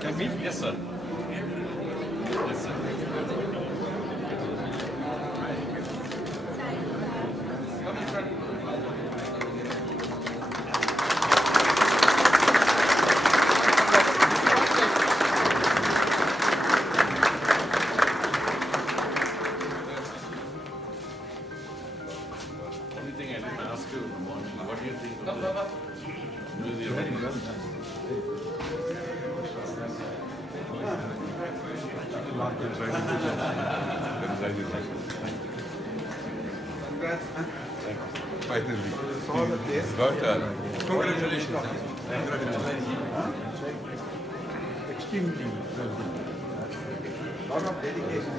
Can we? Yes, sir. Yes, sir. Come in front. Only thing I didn't ask you in the morning, what do you think of the museum? Finally. But congratulations. Extremely well. Lot of dedication.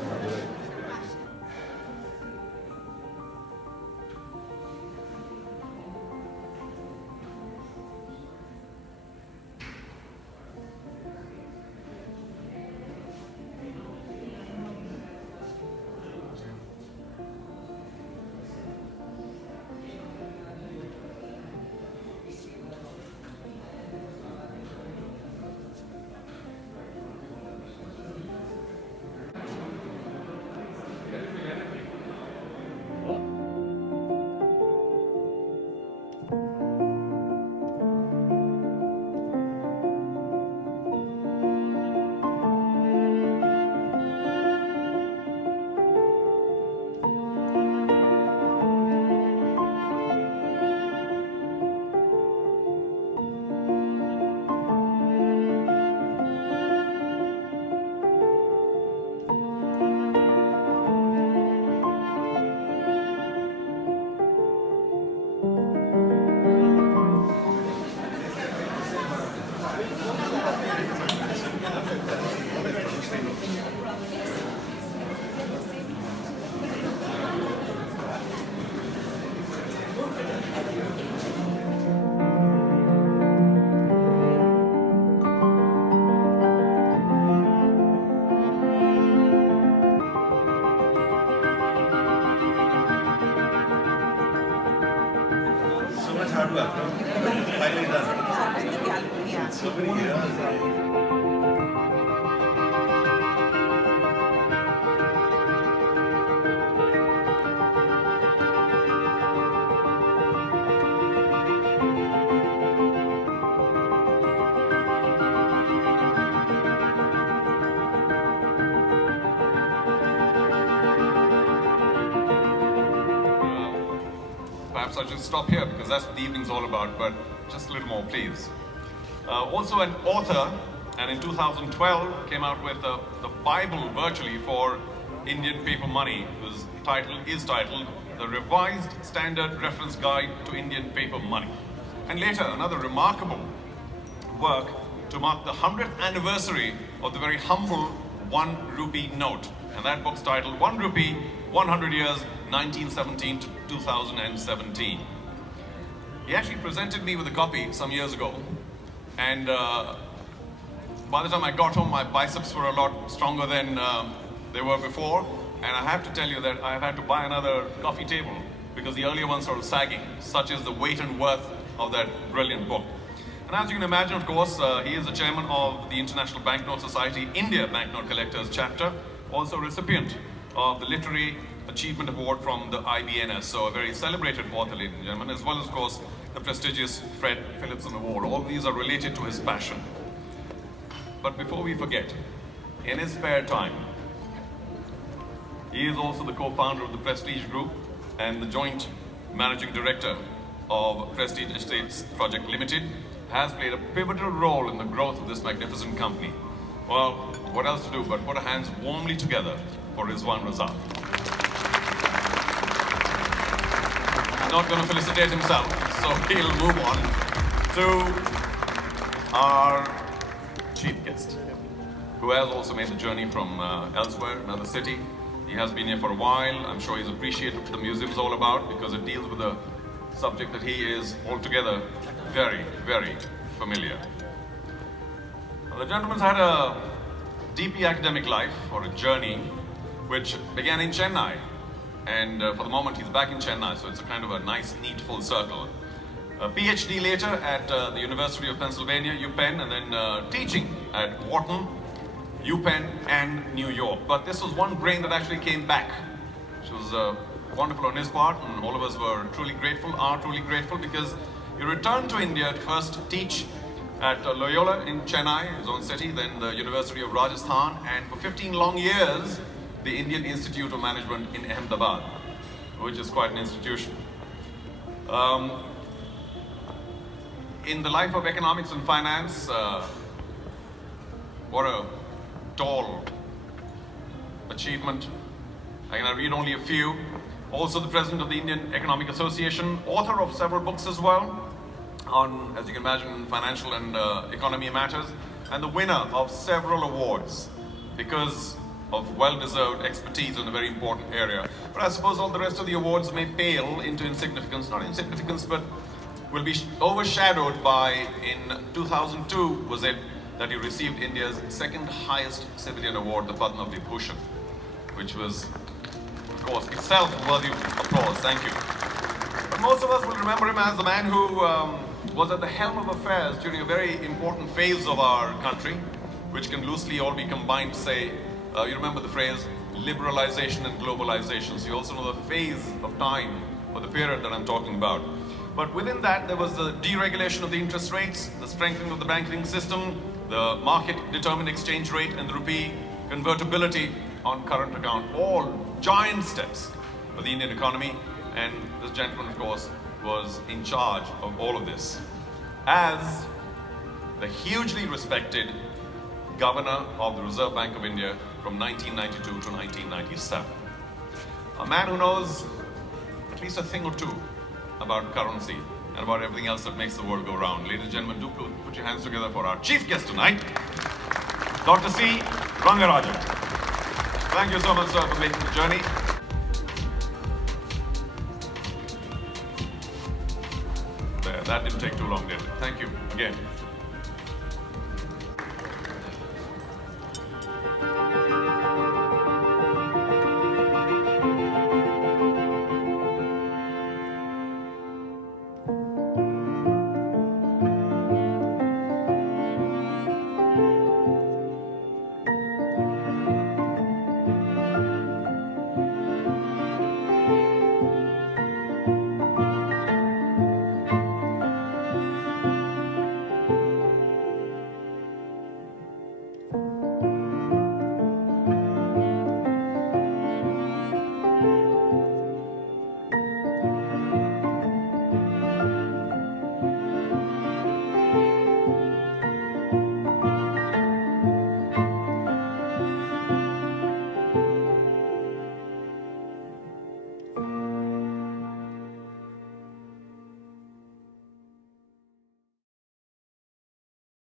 So much hard work, no? Finally done. So many years. Perhaps I'll just stop here because that's what the evening's all about, but just a little more, please. Also an author, and in 2012 came out with the Bible virtually for Indian paper money. Whose title is titled The Revised Standard Reference Guide to Indian Paper Money. And later, another remarkable work to mark the 100th anniversary of the very humble 1 rupee note. And that book's titled 1 rupee, 100 years, 1917 to 2017. He actually presented me with a copy some years ago. And by the time I got home, my biceps were a lot stronger than they were before. And I have to tell you that I've had to buy another coffee table because the earlier ones are sagging. Such is the weight and worth of that brilliant book. And as you can imagine, of course, he is the chairman of the International Banknote Society India Banknote Collectors Chapter, also recipient of the Literary Achievement Award from the IBNS, so a very celebrated author, ladies and gentlemen, as well as, of course, the prestigious Fred Phillipson Award. All these are related to his passion. But before we forget, in his spare time, he is also the co-founder of the Prestige Group and the joint managing director of Prestige Estates Project Limited, has played a pivotal role in the growth of this magnificent company. Well, what else to do but put our hands warmly together for Rezwan Razack. He's not going to felicitate himself, so he'll move on to our chief guest, who has also made the journey from elsewhere, another city. He has been here for a while. I'm sure he's appreciated what the museum's all about because it deals with a subject that he is altogether very, very familiar. The gentleman's had a deeply academic life, or a journey, which began in Chennai and for the moment he's back in Chennai, so it's a kind of a nice, neat full circle. A PhD later at the University of Pennsylvania, UPenn, and then teaching at Wharton, UPenn, and New York. But this was one brain that actually came back, which was wonderful on his part, and all of us were truly grateful, are truly grateful, because he returned to India to first teach at Loyola in Chennai, his own city, then the University of Rajasthan, and for 15 long years, the Indian Institute of Management in Ahmedabad, which is quite an institution. In the life of economics and finance, what a tall achievement. I can read only a few. Also the president of the Indian Economic Association, author of several books as well on, as you can imagine, financial and economy matters, and the winner of several awards because of well-deserved expertise in a very important area. But I suppose all the rest of the awards may pale into insignificance, not insignificance, but will be overshadowed by, in 2002 was it, that he received India's second highest civilian award, the Padma Vibhushan, which was, of course, itself worthy of applause. Thank you. But most of us will remember him as the man who was at the helm of affairs during a very important phase of our country, which can loosely all be combined to say, you remember the phrase liberalization and globalization. So you also know the phase of time or the period that I'm talking about. But within that, there was the deregulation of the interest rates, the strengthening of the banking system, the market-determined exchange rate, and the rupee convertibility on current account. All giant steps for the Indian economy. And this gentleman, of course, was in charge of all of this as the hugely respected governor of the Reserve Bank of India from 1992 to 1997. A man who knows at least a thing or two about currency and about everything else that makes the world go round. Ladies and gentlemen, do put your hands together for our chief guest tonight, Dr. C. Rangarajan. Thank you so much, sir, for making the journey. There, that didn't take too long, did it? Thank you again.